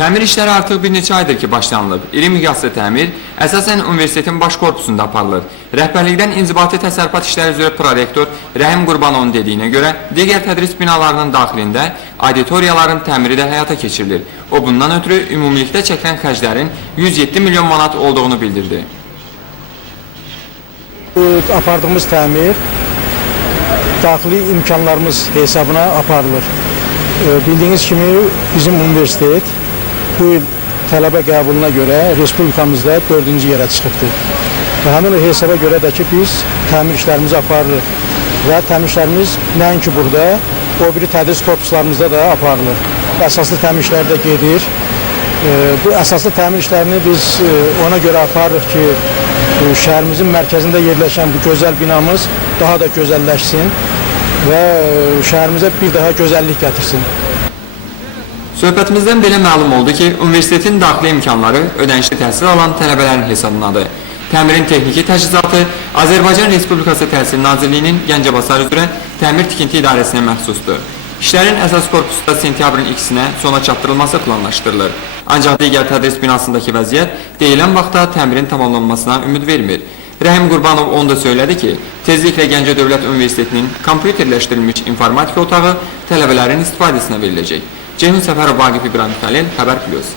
Təmir işləri artıq bir neçə aydır ki başlanılıb. İri miqyaslı təmir əsasən universitetin baş korpusunda aparılır. Rəhbərlikdən inzibati təsərrüfat işləri üzrə prorektor Rəhim Qurbanovun dediyinə görə, digər tədris binalarının daxilində auditoriyaların təmiri də həyata keçirilir. O bundan ötürü ümumilikdə çəkilən xərclərin 107 milyon manat olduğunu bildirdi. Apardığımız təmir daxili imkanlarımız hesabına aparılır. Bildiyiniz kimi bizim universitet bu il tələbə qəbuluna görə respublikamızda 4-cü yerə çıxıbdır. Və həmin o hesaba görə də ki, biz təmir işlərimizi aparırıq. Və təmir işlərimiz nəinki burada, o biri tədris korpuslarımızda da aparılır. Əsaslı təmir işləri də gedir. Bu əsaslı təmir işlərini biz ona görə aparırıq ki, şəhərimizin mərkəzində yerləşən bu gözəl binamız daha da gözəlləşsin və şəhərimizə bir daha gözəllik gətirsin. Söhbətimizdən belə məlum oldu ki, universitetin daxili imkanları ödənişli təhsil alan tələbələrin hesabındadır. Təmirin texniki təchizatı Azərbaycan Respublikası Təhsil Nazirliyinin Gəncəbasar üzrə Təmir Tikinti İdarəsinə məxsusdur. İşlərin əsas korpusda sentyabrın 2-sinə sona çatdırılması planlaşdırılır. Ancaq digər tədris binasındakı vəziyyət deyilən vaxtda təmirin tamamlanmasına ümid vermir. Rəhim Qurbanov onu da söylədi ki, tezliklə Gəncə Dövlət Universitetinin kompüterləşdirilmiş informatika otağı tələbələrin istifadəsinə veriləcək. Ceyhun Səfərov, Vaqif İbrahim Xəlil, Xəbər Plus.